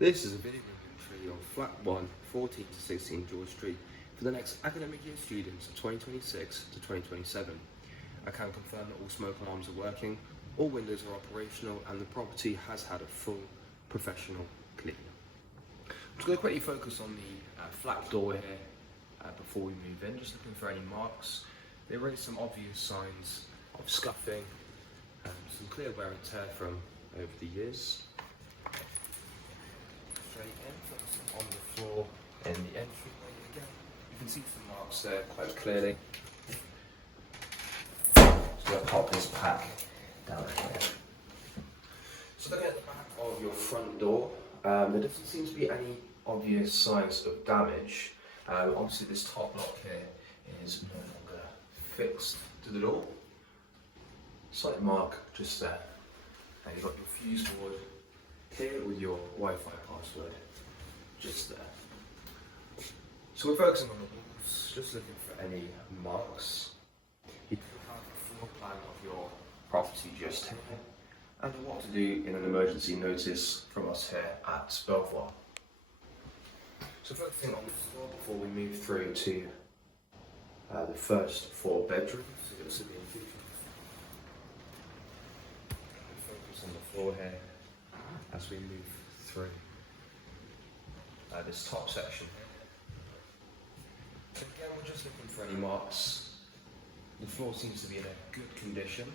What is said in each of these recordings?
This is a video inventory on Flat 1, 14 to 16 George Street for the next academic year students of 2026 to 2027. I can confirm that all smoke alarms are working, all windows are operational, and the property has had a full professional clean. I'm just going to quickly focus on the flat door here before we move in, just looking for any marks. There is some obvious signs of scuffing, some clear wear and tear from over the years. Straight in, focusing on the floor in the entryway again. You can see some marks there quite clearly. So I'll pop this pack down here. So looking at the back of your front door, there doesn't seem to be any obvious signs of damage. Obviously this top lock here is no longer fixed to the door. Slight mark just there. And you've got your fuse board here with your Wi-Fi password just there. So we're focusing on the walls, just looking for any marks. You do have a floor plan of your property just here, and what to do in an emergency notice from us here at Belvoir. So focusing on the floor before we move through to the first 4 bedrooms. So focus on the floor here as we move through this top section here. So again, we're just looking for any marks. The floor seems to be in a good condition.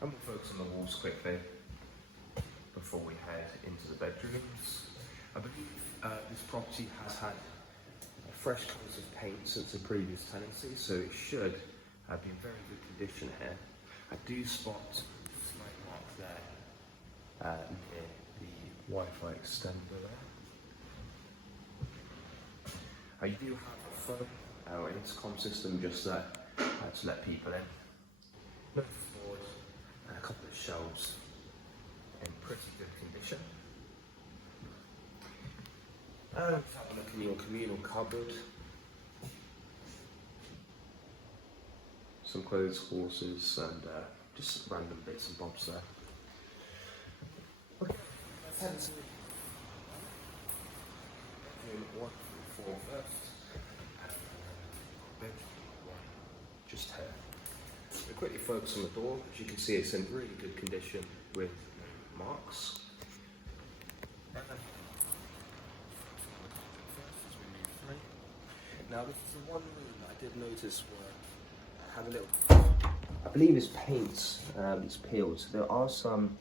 And we'll focus on the walls quickly before we head into the bedrooms. I believe this property has had a fresh coat of paint since the previous tenancy, so it should be in very good condition here. I do spot a slight mark there near the Wi-Fi extender there. You do have a phone or intercom system just there to let people in. Notice board and a couple of shelves in pretty good condition. And let's have a look in your communal cupboard. Some clothes horses and just random bits and bobs there. Okay, let's head into bedroom 1 through 4 first. And bedroom 1 just here. We'll quickly focus on the door. As you can see, it's in really good condition with no marks. Now this is the one room that I did notice where I had a little, I believe it's paint, it's peeled. So there are some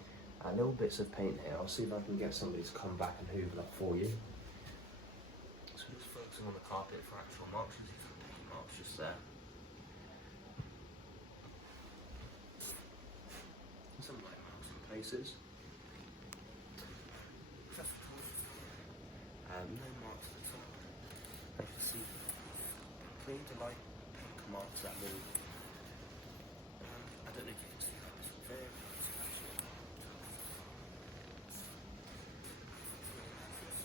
little bits of paint here. I'll see if I can get somebody to come back and hoover that for you. So just focusing on the carpet for actual marks. You see some paint marks just there. Some light marks in places. No marks at the top. As you can see, clean to light pink marks that move. I don't know if you can see that, it's very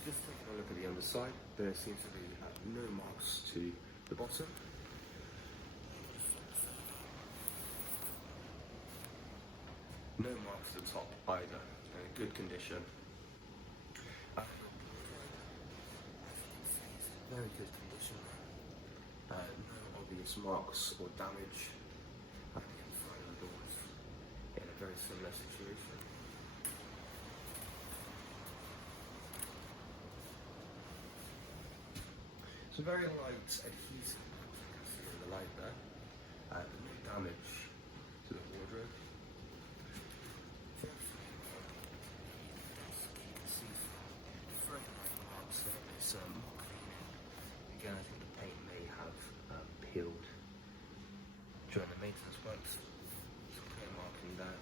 just taking a look at the underside, there seems to be no marks to the bottom. No marks at the top either, in good condition. Very good condition. No obvious marks or damage. I think the front of the doors in a very similar situation. Some very light adhesive, you can see in the light there. No damage to the wardrobe. You can see some very light marks there. There's more cleaning. Again, I think the paint may have peeled during the maintenance works. Some clear marking there.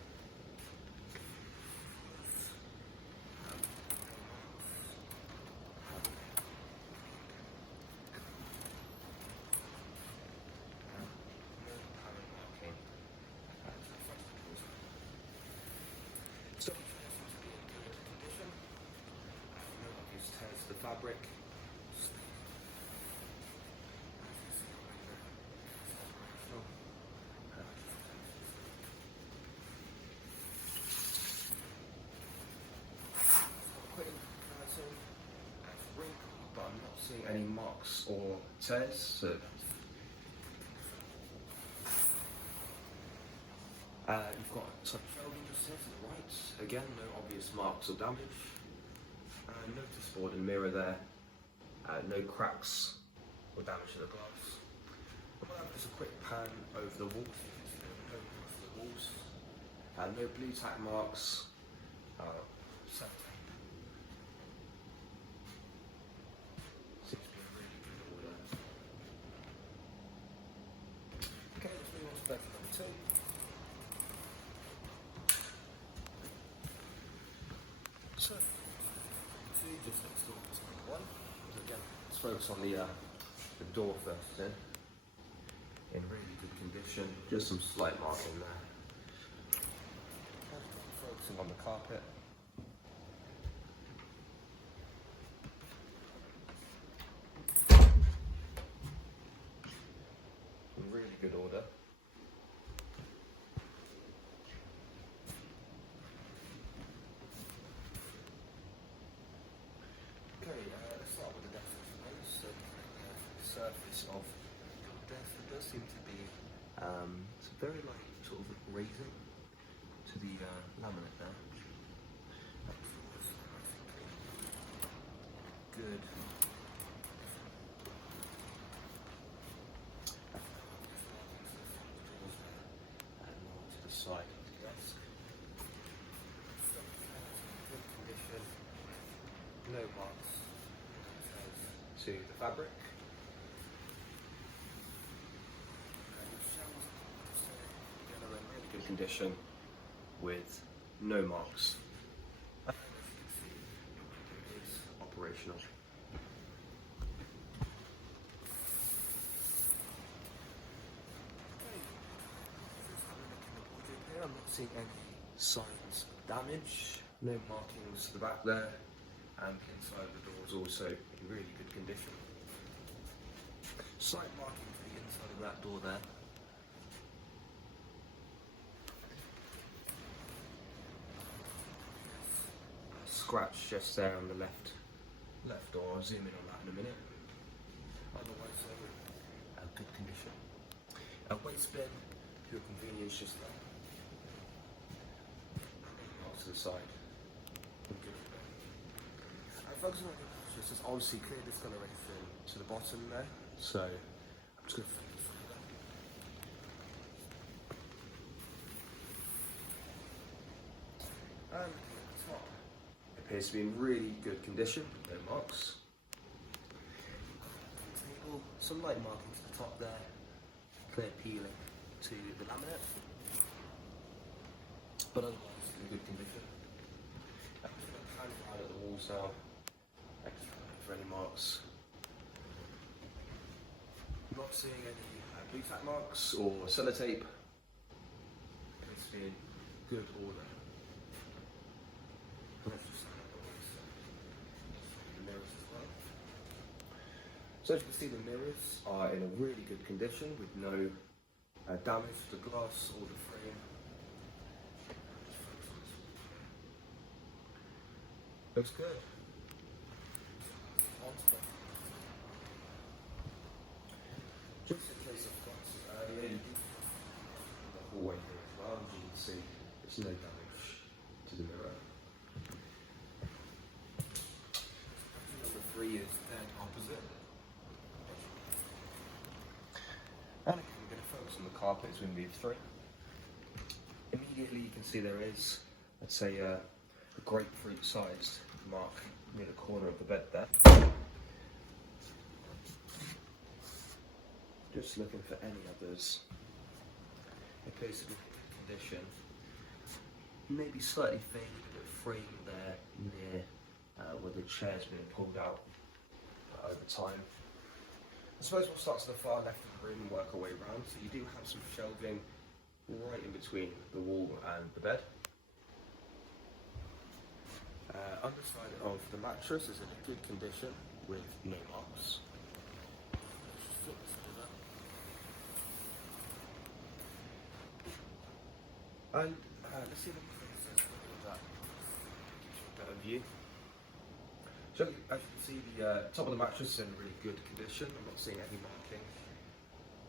Still seems to be in good condition. No obvious tears to the fabric. seeing any marks or tears. So you've got some shelving just here to the right. Again, no obvious marks or damage. Notice board and mirror there. No cracks or damage to the glass. We'll have just a quick pan over the walls. No across the walls. No blue tack marks. Sellotape. Seems to be in really good order. Okay, let's move on to bed for number 2. So, 2 just next door to number 1. Again, let's focus on the door first then. In really good condition, just some slight marking there. Focusing on the carpet. In really good order. Okay, let's start with the desk. So, the surface of your desk, there does seem to be some very light sort of raising to the laminate there. Good. And more to the side of the desk. Good condition. No marks to the fabric. Good condition with no marks. As you can see, your window is operational. I'm not seeing any signs of damage. No markings to the back there, and the inside of the door is also in really good condition. Slight marking to the inside of that door there. Scratch just there on the left door. I'll zoom in on that in a minute. Otherwise, good condition. A waste bin, for your convenience, just there. Marks to the side. Focusing on the just is obviously clear discoloration to the bottom there. So I'm just going to focus on that. And looking at the top, it appears to be in really good condition, no marks. Table, some light marking to the top there, clear peeling to the laminate, but otherwise in good condition. I'm just going to pan around at the walls now, for any marks. Not seeing any blue tack marks or sellotape. It's in good order. Let's just have the mirrors as well. So as you can see, the mirrors are in a really good condition with no damage to the glass or the frame. Looks good. Just in case of glasses earlier, the hallway here as well, as you can see, there's no damage to the mirror. Number 3 is dead opposite. And again, we're going to focus on the carpet as we move through. Immediately you can see there is, let's say, a grapefruit-sized mark near the corner of the bed there. Just looking for any others. It appears to be in good condition. Maybe slightly faded, a bit of frame there near where the chair's been pulled out over time. I suppose we'll start to the far left of the room and work our way around. So you do have some shelving right in between the wall and the bed. Underside of the mattress is in a good condition with no marks. And let's see if we can that gives you a better view. So as you can see, the top of the mattress is in really good condition. I'm not seeing any marking.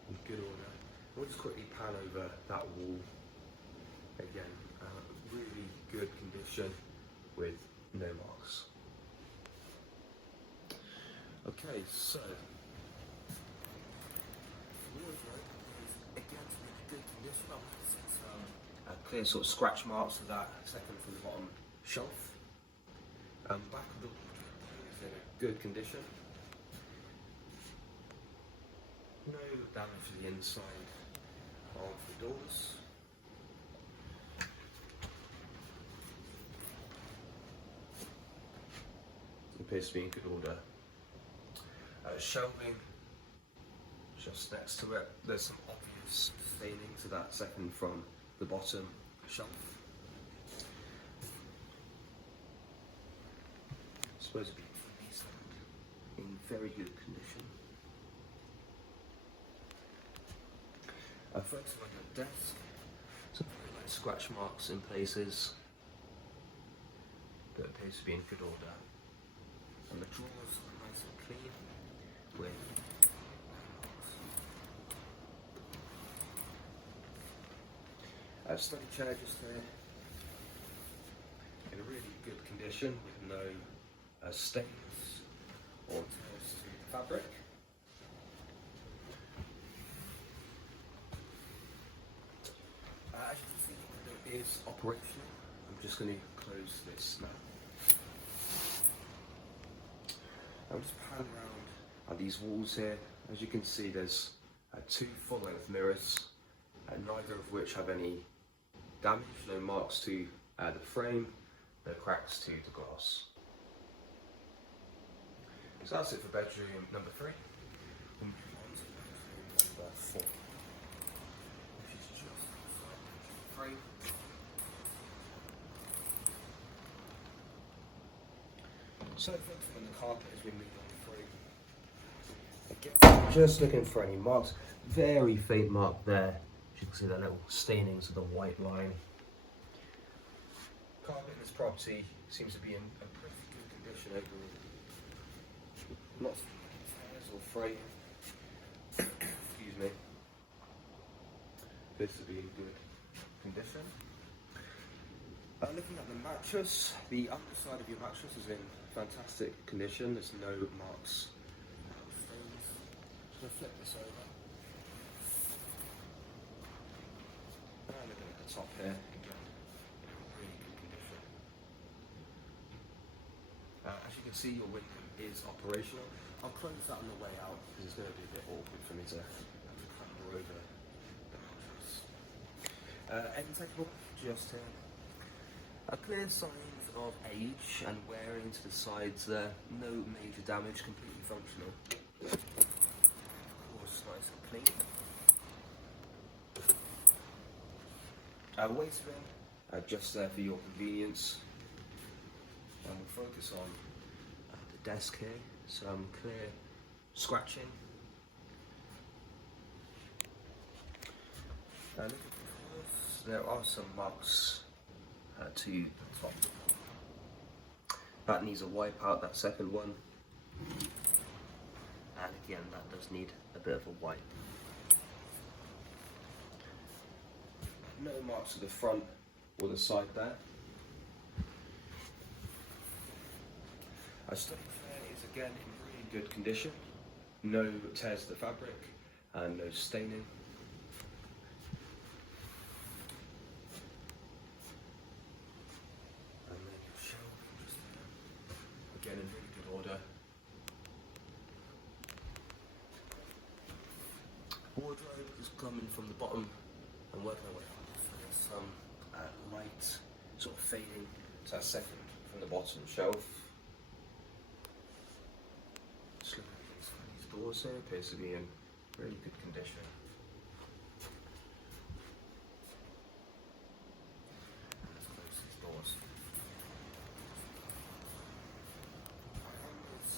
In good order. We'll just quickly pan over that wall. Again, really good condition with no marks. Okay, so wardrobe is again in good condition. I've seen some clear sort of scratch marks of that second from the bottom shelf. Back of the wardrobe is in a good condition. No damage to the inside of the doors. It appears to be in good order. Shelving just next to it. There's some obvious staining to that second from the bottom shelf. Supposed to be in very good condition. Focusing on your desk, some very light scratch marks in places that appears to be in good order. And the drawers are nice and clean with study chair just there in a really good condition with no stains or tears to the fabric. As you can see, the window is operational. I'm just going to close this now. I'll just pan around these walls here. As you can see, there's two full-length mirrors, neither of which have any damage, no marks to the frame, no cracks to the glass. So that's it for bedroom number 3. We'll move on to bedroom number 4, which is just outside bedroom 3. So focusing on the carpet as we move on through. Again, just looking for any marks. Very faint mark there. As you can see, the little stainings of the white line. Carpet in this property seems to be in a pretty good condition overall. Lots of tears or fraying. Excuse me. Appears to be in good condition. Looking at the mattress, the underside of your mattress is in fantastic condition. There's no marks. Just going to flip this over. And looking at the top here, again, in really good condition. As you can see, your window is operational. I'll close that on the way out because it's going to be a bit awkward for me to have to clamber over the mattress. End table, just here. Clear signs of age and wearing to the sides there. No major damage, completely functional. Of course, nice and clean. Waste bin, just there for your convenience. And we'll focus on the desk here. Some clear scratching. Look at the colours. There are some marks to the top. That needs a wipe out, that second one. And again, that does need a bit of a wipe. No marks to the front or the side there. Our study chair is again in really good condition. No tears to the fabric and no staining. And then your shelf just there. Again in really good order. Wardrobe is coming from the bottom and working our way up. There's some light sort of fading to that second from the bottom shelf. Just looking at these doors here, appears to be in really good condition. Let's close these doors. It's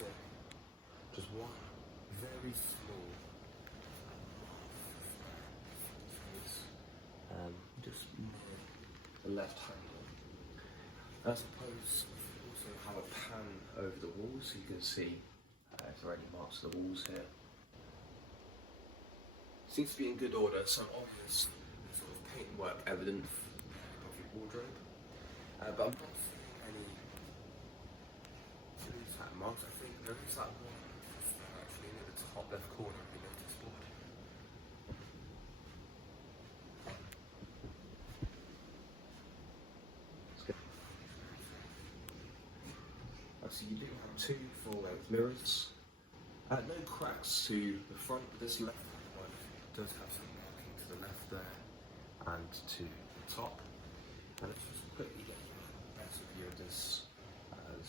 just one very small just near the left handle. I suppose also also have a pan over the walls so you can see if there are any marks on the walls here. Seems to be in good order, some obvious sort of paintwork evident of your wardrobe. But I'm not seeing any marks. I think there is that one actually near the top left corner of the notice board. So you do have two full-length mirrors. No cracks to the front, but this left one does have some marking to the left there and to the top. And let's just quickly get a better view of this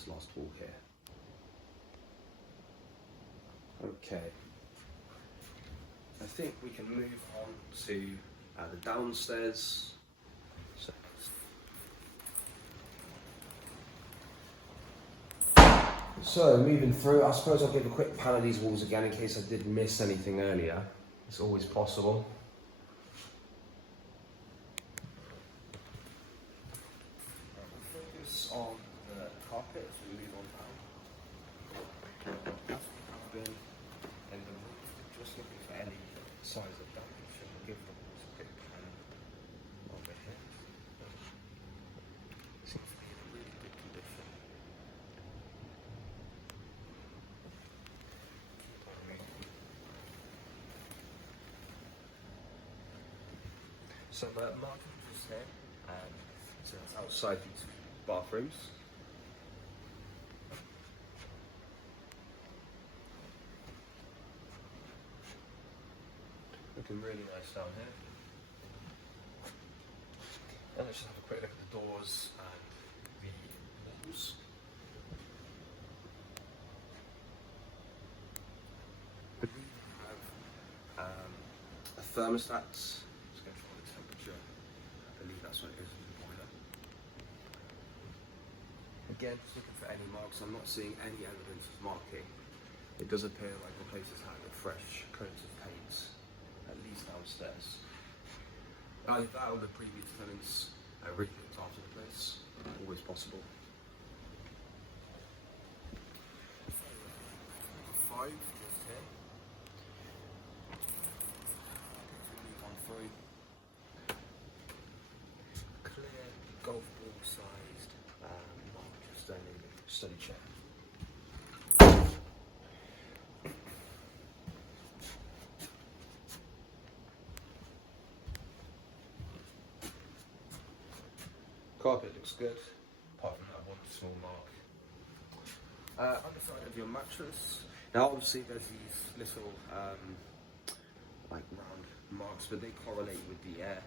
last wall here. Okay. I think we can move on to the downstairs. So moving through, I suppose I'll give a quick pan of these walls again in case I did miss anything earlier. It's always possible. We'll focus on the carpet as we move on down. As we have been in the room, just looking for any signs of damage, and we'll give them a quick pan over here. Seems to be in a really good condition. Some markings just here, so that's outside these bathrooms. Looking really nice down here. And let's just have a quick look at the doors and the walls. We have a thermostat. That's what it is in the boiler. Again, just looking for any marks. I'm not seeing any evidence of marking. It does appear like the place has had a fresh coat of paint, at least downstairs. Either that or the previous tenants really looked after the place. Always possible. 5 just here. Move on through. Golf ball sized just only study chair. Carpet looks good, apart from that one small mark. Underside of your mattress. Now obviously there's these little like round marks, but they correlate with the air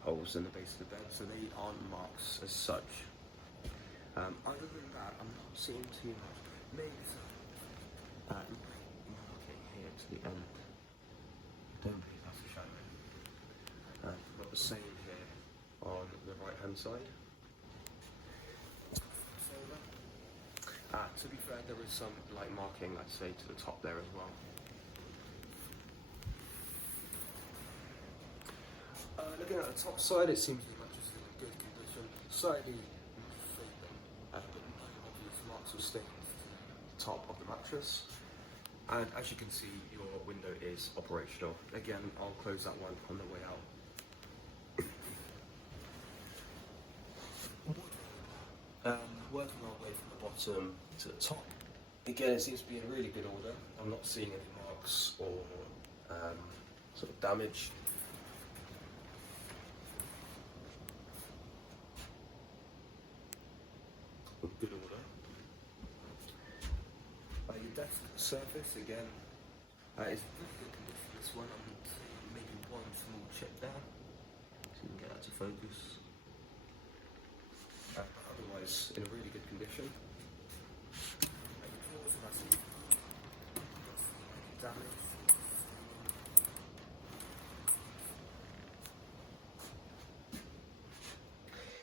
holes in the base of the bed, so they aren't marks as such. Other than that, I'm not seeing too much. Maybe some marking here to the end. I don't believe that's a shadow. Got the same here on the right hand side. To be fair, there is some light marking, I'd say, to the top there as well. Looking at the top side, it seems the mattress is in good condition. Slightly fading, but no obvious marks or stains to the top of the mattress. And as you can see, your window is operational. Again, I'll close that one on the way out. Working our way from the bottom to the top. Again, it seems to be in really good order. I'm not seeing any marks or sort of damage. Good order. Your desk surface again is pretty good condition. This one, I'm seeing maybe one small chip there, so you can get that to focus. But otherwise, in a really good condition. Damage.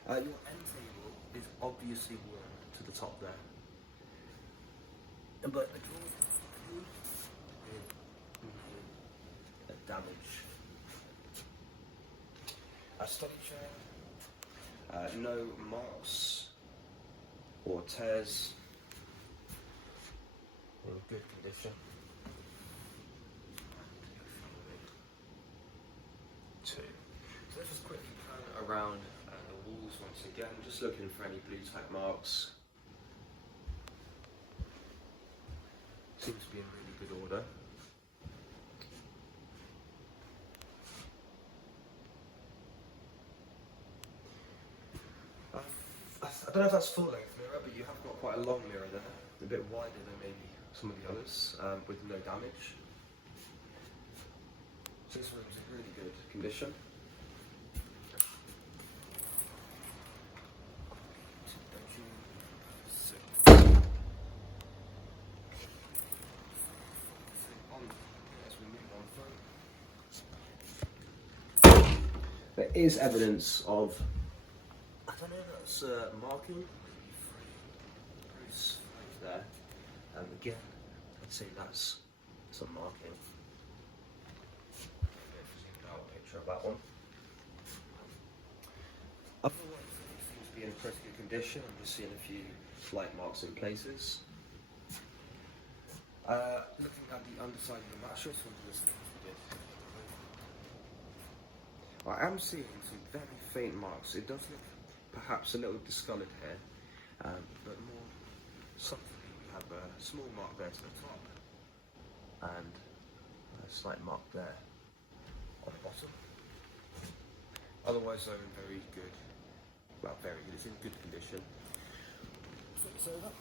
Your end table is obviously worn to the top there, but the drawers with damage. A study chair, no marks or tears. In good condition. Two. So let's just quickly pan around the walls once again, just looking for any blue tack marks. Seems to be in really good order. I don't know if that's full length mirror, but you have got quite a long mirror there, a bit wider than maybe some of the others, with no damage. So this room's in really good condition. There is evidence of, I don't know, that's marking, maybe very slight there. Again, I'd say that's some marking. Out a picture of that one. Otherwise, it seems to be in pretty good condition. I'm just seeing a few slight marks in places. Looking at the underside of the mattress, one of the things we did. I am seeing some very faint marks. It does look perhaps a little discoloured here, but more something. We have a small mark there to the top, and a slight mark there on the bottom. Otherwise, though, in very good. Well, very good. It's in good condition. Flip this over.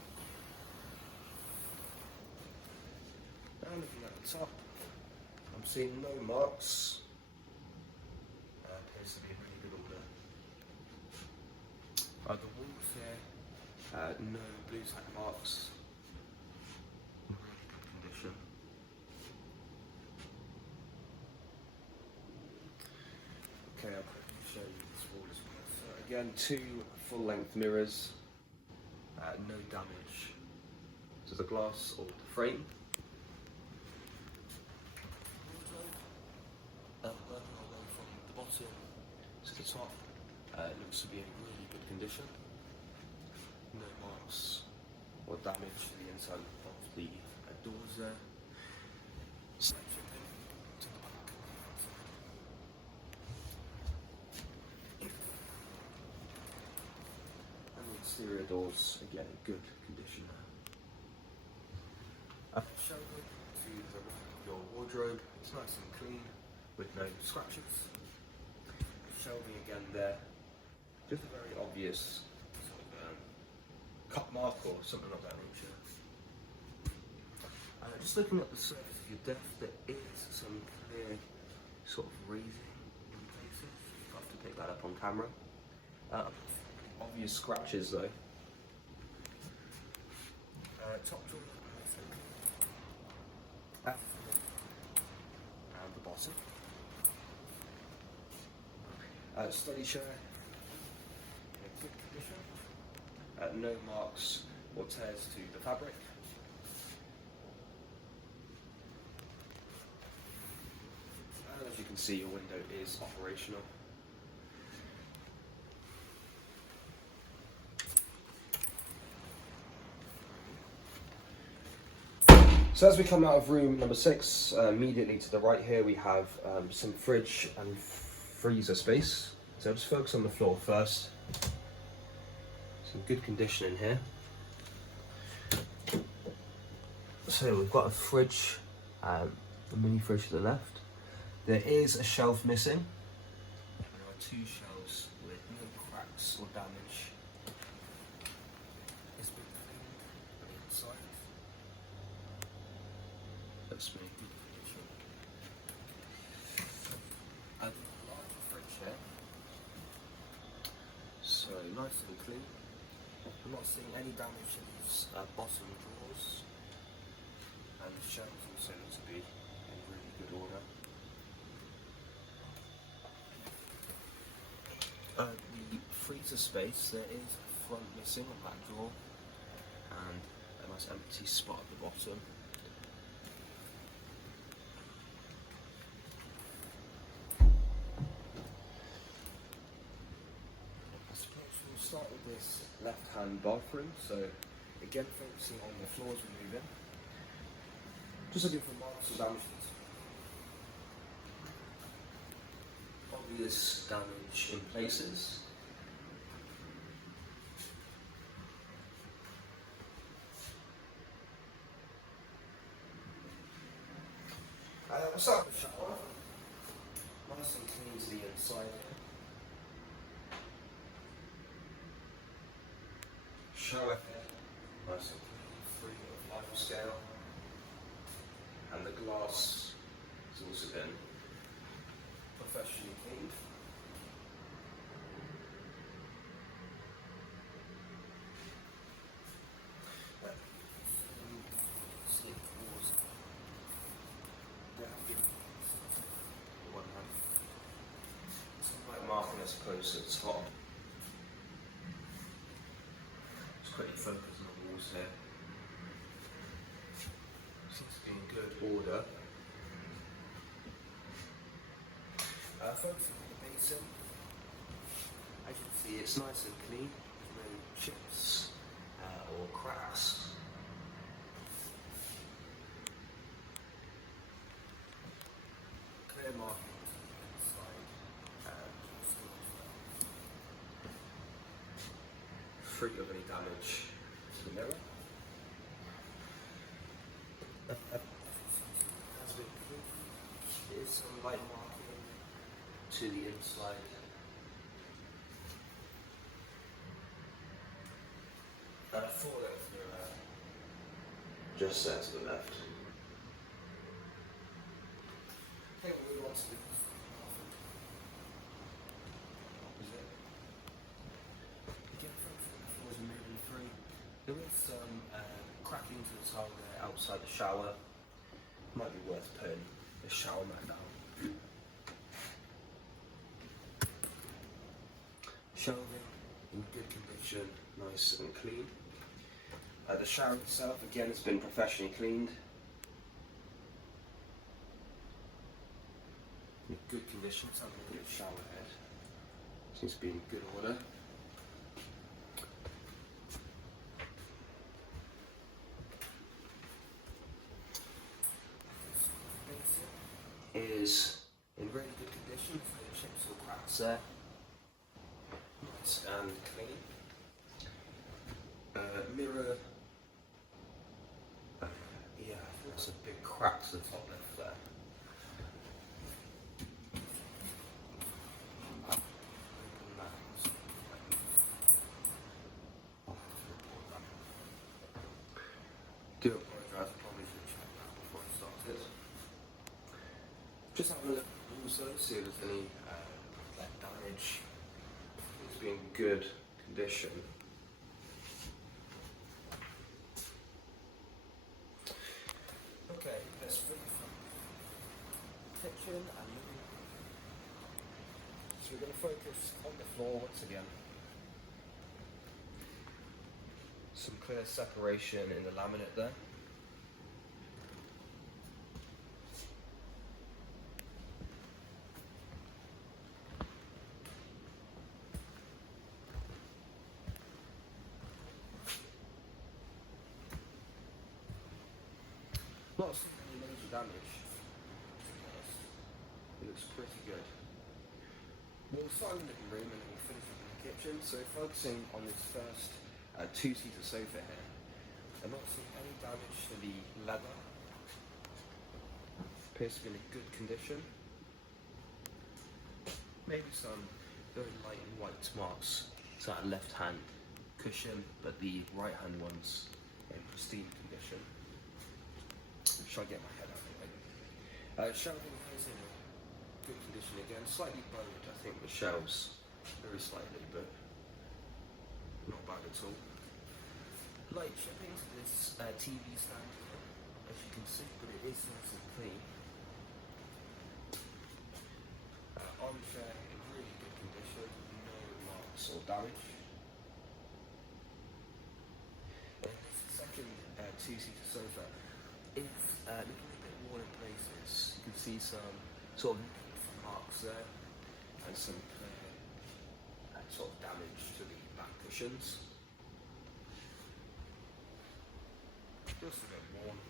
And looking at the top, I'm seeing no marks. Appears to be in really good order. The walls here, no blue tack marks. Really good condition. Okay, I'll quickly show you this wall as well. So again, two full-length mirrors, no damage to the glass or the frame. Working our way from the bottom to the top, it looks to be in really good condition. No marks or damage to the inside of the doors there. Same thing to the back. And the exterior doors, again, in good condition. Shelving to the right of your wardrobe, it's nice and clean with no scratches. Shelving again there, just a very obvious sort of cut mark or something of that nature. Just looking at the surface of your desk, there is some clear sort of raising in places. You'll have to pick that up on camera. Obvious scratches though. Top drawer, and the bottom. Study chair in good condition. No marks or tears to the fabric. And as you can see, your window is operational. So as we come out of room number 6, immediately to the right here we have some fridge and freezer space. So I'll just focus on the floor first. Some good condition in here. So we've got a fridge, a mini fridge to the left. There is a shelf missing. There are 2 shelves with no cracks or damage. It's been cleaned on the inside. That's been in good condition. A larger fridge here. So nice and clean. I'm not seeing any damage to these bottom drawers. And the shelves also look to be in really good order. The freezer space, there is a front missing on that drawer and a nice empty spot at the bottom. I suppose we'll start with this left-hand bathroom, so again focusing on the floors we move in. Just looking for marks or damages. Obvious damage in places. We'll start with the shower. Nice and clean to the inside here. Shower head, nice and clean, free of life scale. And the glass has also been professionally cleaned. Marking as close to the top. Just quickly focus on the walls here. Seems to be in good order. Focusing on the basin. As you can see, it's nice and clean. There's no chips or cracks. Clear marking. Free of any damage to the mirror. Has been clean. There is some light marking to the inside. And a full-length mirror just there to the left. Okay, we'll move on to the there is some cracking to the tile there outside the shower. Might be worth putting the shower mat down. Shelving in good condition, nice and clean. The shower itself again has been professionally cleaned. In good condition, it's having a good shower head. Seems to be in good order. Is in really good condition, no chips or cracks there. Nice and clean. Mirror, yeah, I think that's a big crack to the top left there. Do apologise, I probably should check that before I started. Just have a look also, see if there's any damage. It's been in good condition. Okay, let's flip from kitchen and living room. So we're going to focus on the floor once again. Some clear separation in the laminate there. Not seeing any major damage. It looks pretty good. We'll start in the living room and then we'll finish up in the kitchen. So focusing on this first two-seater sofa here. I'm not seeing any damage to the leather. Appears to be in good condition. Maybe some very light white marks to that left-hand cushion, but the right-hand one's in pristine condition. Should I get my head out of the way? Shelving is in good condition again, slightly bowed, I think, the shelves, very slightly, but not bad at all. Light shipping to this TV stand here, as you can see, but it is nice and clean. Armchair in really good condition, no marks or damage. And this second two-seater sofa is looking a bit worn in places. You can see some sort of marks there and some clear sort of damage to the back cushions. Just a bit worn.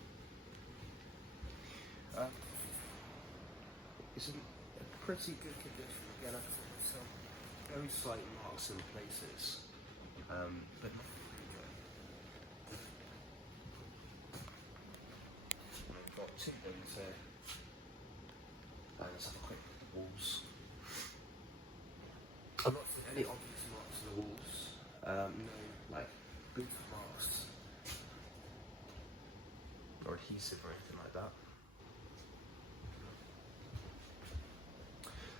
It's in a pretty good condition. Again, I think there's some very slight marks in places, but not really good. And we've got 2 bins here. And let's have a quick look at the walls. I'm not seeing any obvious marks on the walls. No, like boot marks or adhesive or anything like that.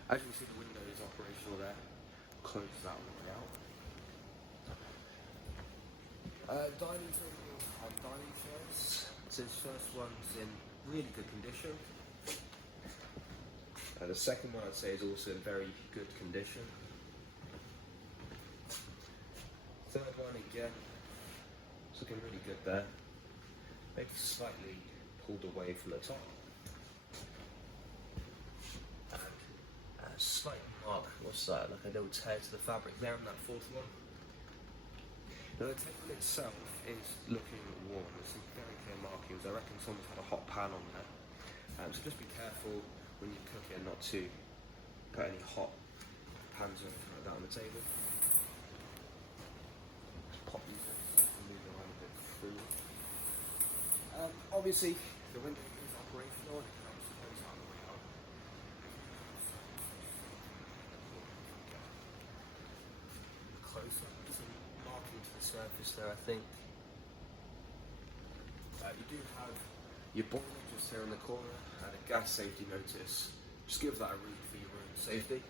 As you can see, the window is operational there. Close that all the way out. Dining table and dining chairs. So this first one's in really good condition. The second one I'd say is also in very good condition. Third one again, it's looking really good there. Maybe slightly pulled away from the top. And a slight mark, what's that, like a little tear to the fabric there on that fourth one. Now the table itself is looking warm. There's some very clear markings. I reckon someone's had a hot pan on there. So just be careful when you cook it not to put any hot pans or anything like that on the table. Just pop these in, move around a bit freely. Obviously, the window is operational and it can obviously close out the way out. Close up, some marking to the surface there, I think. You do have your boiler just here in the corner and a gas safety notice. Just give that a read for your own safety.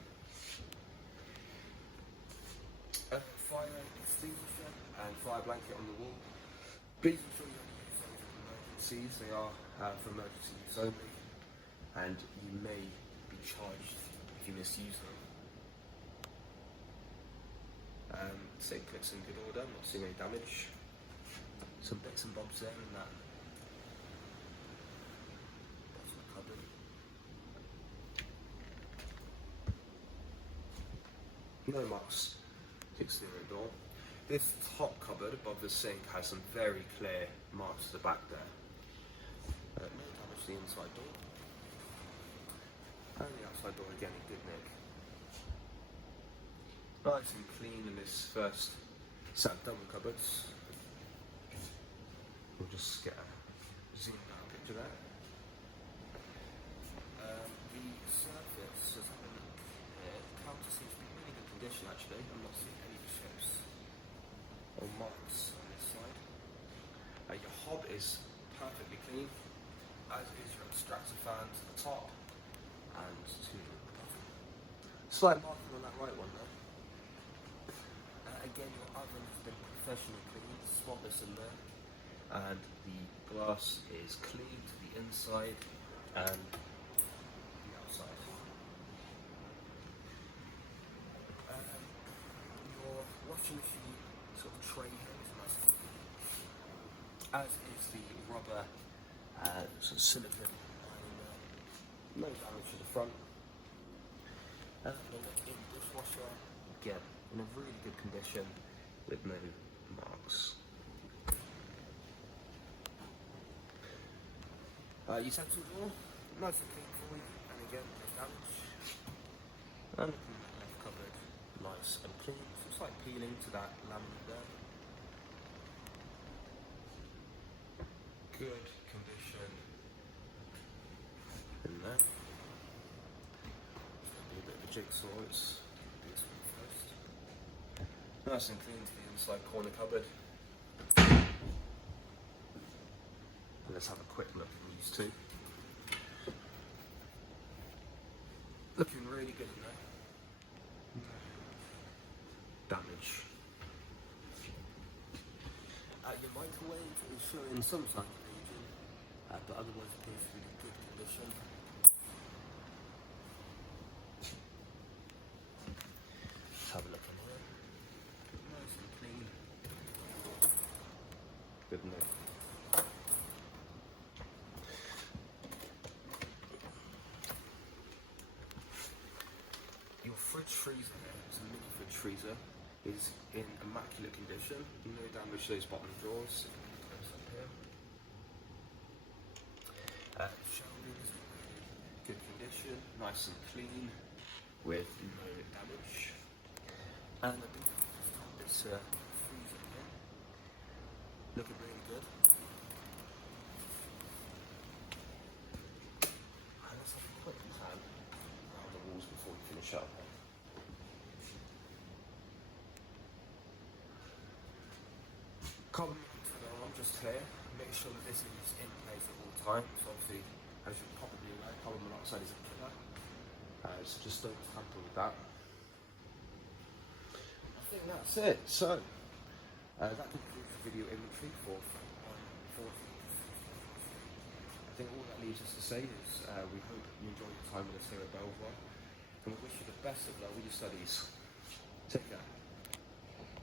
Fire extinguisher and fire blanket on the wall. Please ensure you only use those for emergencies. They are for emergency use only, and you may be charged if you misuse them. Sink looks in good order, not seeing any damage. Some bits and bobs there in that bottom of the cupboard. No marks to the exterior door. This top cupboard above the sink has some very clear marks to the back there. No damage to the inside door. And the outside door again in good nick. Nice and clean in this first set of double cupboards. We'll just get a zoom out picture there. The surface, as I look here, the counter seems to be in really good condition actually. I'm not seeing any chips or marks on this side. Your hob is perfectly clean, as is your extractor fan to the top and to the bottom. Slight marking on that right one though. Again, your oven has been professionally cleaned, spotless in there, and the glass is clean to the inside and the outside. Your washing machine sort of tray here is nice, as is the rubber sort of silicone lining there. No damage to the front. And the dishwasher, again, in a really good condition with no marks. Utensil drawer, nice and clean for you, and again, no damage. And the left cupboard, nice and clean. So it's like peeling to that laminate there. Good condition in there. It's going to be a bit of a jigsaw. Let's do this one first. Nice and clean to the inside corner cupboard. And let's have a quick look at these two. Looking really good in there. Damage. Your microwave is showing some signs of aging, but otherwise appears to be in good condition. Let's have a look in here. Nice and clean. Good enough. Your fridge freezer here, it's a mini fridge freezer, is in immaculate condition. No damage to those bottom drawers. Close up here. Shoulding is in good condition, nice and clean, with no damage. And I think it's freezing here. Looking really good. And let's have a quick pan around the walls before we finish up. Carbon monoxide alarm just here. Make sure that this is in place at all times. Obviously, as you probably know, carbon monoxide is a killer. So just don't tamper with that. I think that's it. So, that concludes the video inventory for 40. I think all that leaves us to say is we hope you enjoyed your time with us here at Belvoir, and we wish you the best of luck with your studies.